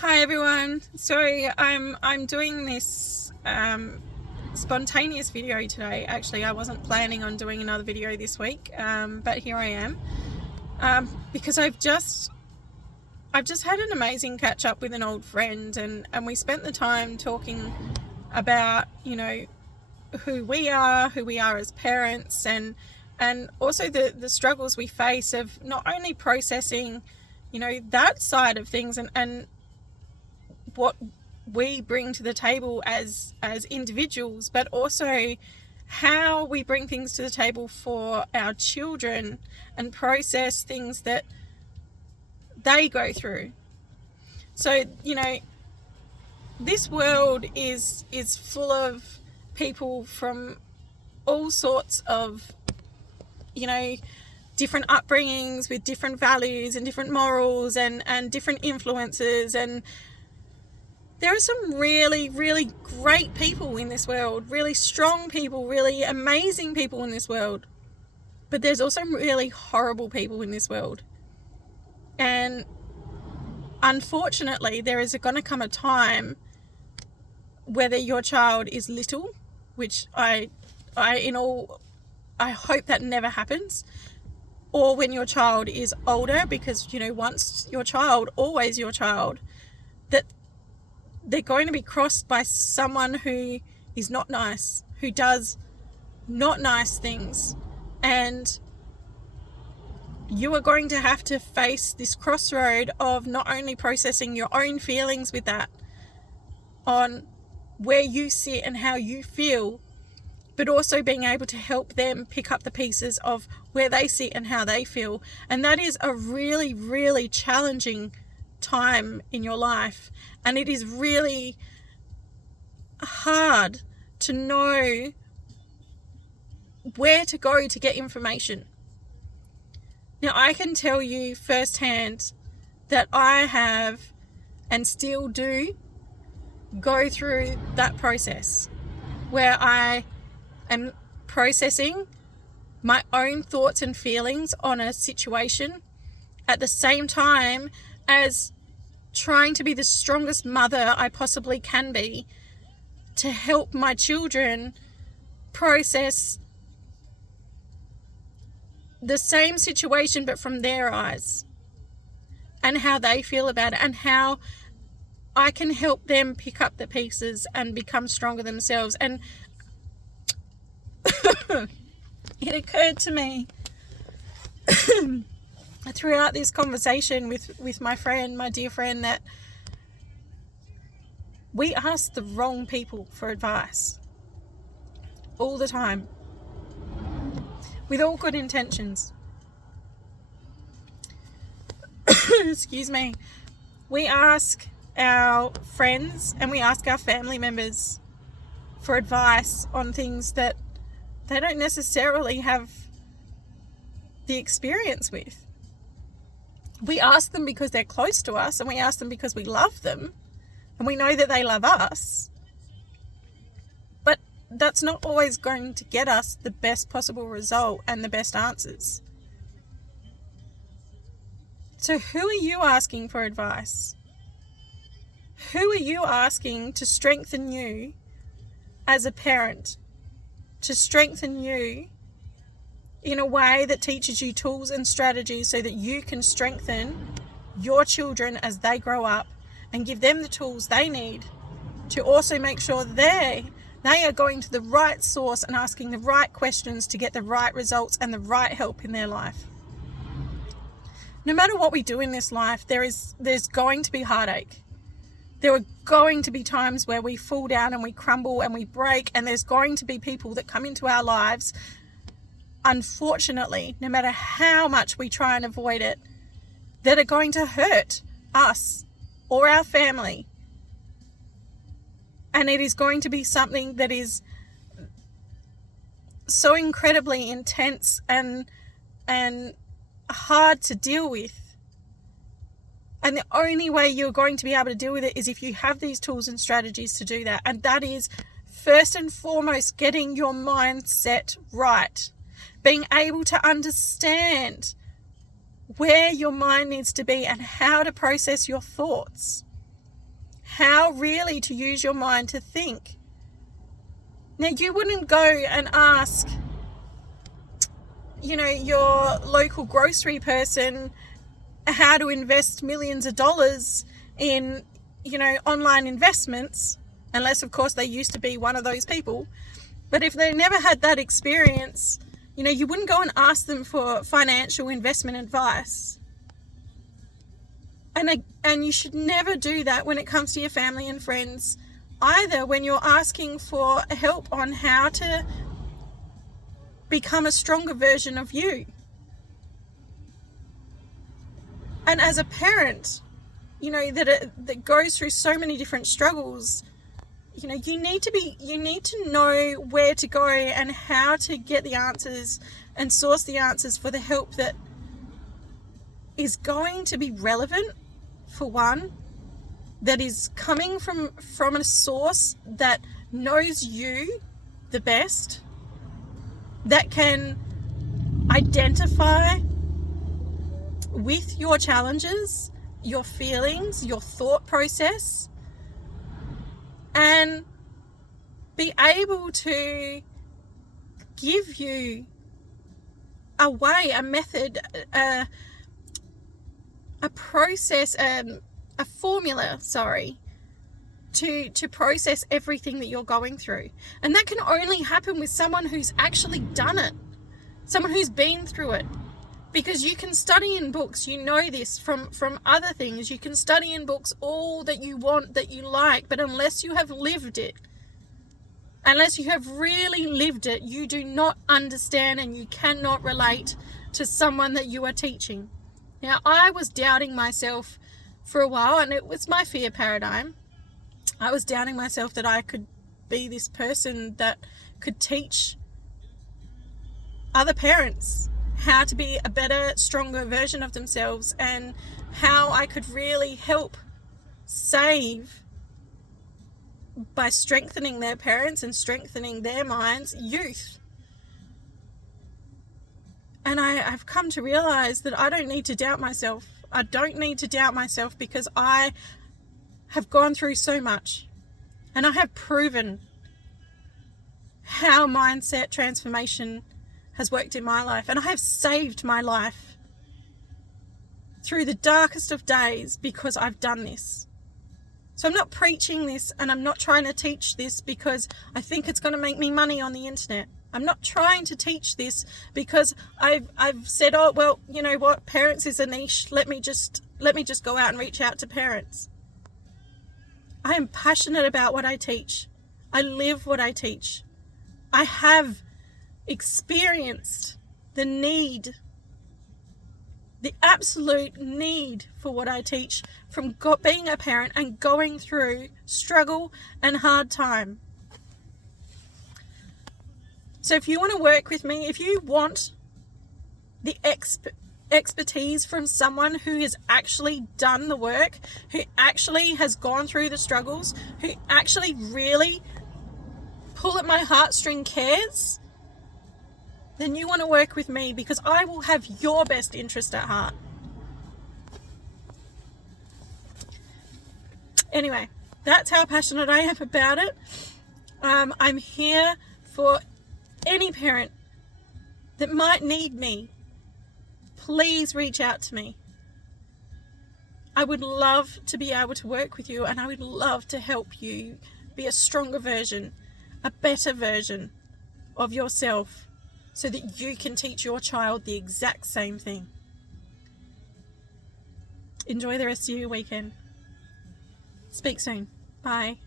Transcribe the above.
Hi everyone. So I'm doing this spontaneous video today. Actually, I wasn't planning on doing another video this week, but here I am because I've just had an amazing catch up with an old friend, and we spent the time talking about who we are as parents, and also the struggles we face of not only processing that side of things and what we bring to the table as individuals, but also how we bring things to the table for our children and process things that they go through. So, this world is full of people from all sorts of, different upbringings with different values and different morals and different influences, and there are some really, really great people in this world, really strong people, really amazing people in this world. But there's also really horrible people in this world. And unfortunately, there is going to come a time, whether your child is little, which I hope that never happens, or when your child is older, because, once your child, always your child, that they're going to be crossed by someone who is not nice, who does not nice things. And you are going to have to face this crossroad of not only processing your own feelings with that, on where you sit and how you feel, but also being able to help them pick up the pieces of where they sit and how they feel. And that is a really, really challenging time in your life, and it is really hard to know where to go to get information. Now, I can tell you firsthand that I have and still do go through that process where I am processing my own thoughts and feelings on a situation at the same time as trying to be the strongest mother I possibly can be to help my children process the same situation but from their eyes, and how they feel about it, and how I can help them pick up the pieces and become stronger themselves. And it occurred to me throughout this conversation with my friend, my dear friend, that we ask the wrong people for advice all the time, with all good intentions. Excuse me. We ask our friends and we ask our family members for advice on things that they don't necessarily have the experience with. We ask them because they're close to us, and we ask them because we love them and we know that they love us. But that's not always going to get us the best possible result and the best answers. So who are you asking for advice? Who are you asking to strengthen you as a parent, to strengthen you in a way that teaches you tools and strategies so that you can strengthen your children as they grow up, and give them the tools they need to also make sure they are going to the right source and asking the right questions to get the right results and the right help in their life. No matter what we do in this life, there's going to be heartache. There are going to be times where we fall down and we crumble and we break, and there's going to be people that come into our lives, unfortunately, no matter how much we try and avoid it, that are going to hurt us or our family. And it is going to be something that is so incredibly intense and hard to deal with. And the only way you're going to be able to deal with it is if you have these tools and strategies to do that. And that is, first and foremost, getting your mindset right. Being able to understand where your mind needs to be and how to process your thoughts. how really to use your mind to think. Now, you wouldn't go and ask, your local grocery person how to invest millions of dollars in, online investments, unless, of course, they used to be one of those people. But if they never had that experience, you wouldn't go and ask them for financial investment advice. And you should never do that when it comes to your family and friends either, when you're asking for help on how to become a stronger version of you. And as a parent, that goes through so many different struggles, you need to know where to go and how to get the answers and source the answers for the help that is going to be relevant, for one, that is coming from a source that knows you the best, that can identify with your challenges, your feelings, your thought process, and be able to give you a way, a method, a process, a formula, to process everything that you're going through. And that can only happen with someone who's actually done it, someone who's been through it. Because you can study in books, this from other things, you can study in books all that you want, that you like, but unless you have lived it, unless you have really lived it, you do not understand and you cannot relate to someone that you are teaching. Now, I was doubting myself for a while, and it was my fear paradigm. I was doubting myself that I could be this person that could teach other parents how to be a better, stronger version of themselves, and how I could really help save, by strengthening their parents and strengthening their minds, youth. And I've come to realize that I don't need to doubt myself. I don't need to doubt myself because I have gone through so much, and I have proven how mindset transformation has worked in my life, and I have saved my life through the darkest of days because I've done this. So I'm not preaching this, and I'm not trying to teach this because I think it's going to make me money on the internet. I'm not trying to teach this because I've said, oh, well, you know what, parents is a niche. Let me just go out and reach out to parents. I am passionate about what I teach. I live what I teach. I have experienced the need, the absolute need for what I teach from being a parent and going through struggle and hard time. So if you want to work with me, if you want the expertise from someone who has actually done the work, who actually has gone through the struggles, who actually really pull at my heartstring cares, then you want to work with me, because I will have your best interest at heart. Anyway, that's how passionate I am about it. I'm here for any parent that might need me. Please reach out to me. I would love to be able to work with you, and I would love to help you be a stronger version, a better version of yourself, so that you can teach your child the exact same thing. Enjoy the rest of your weekend. Speak soon. Bye.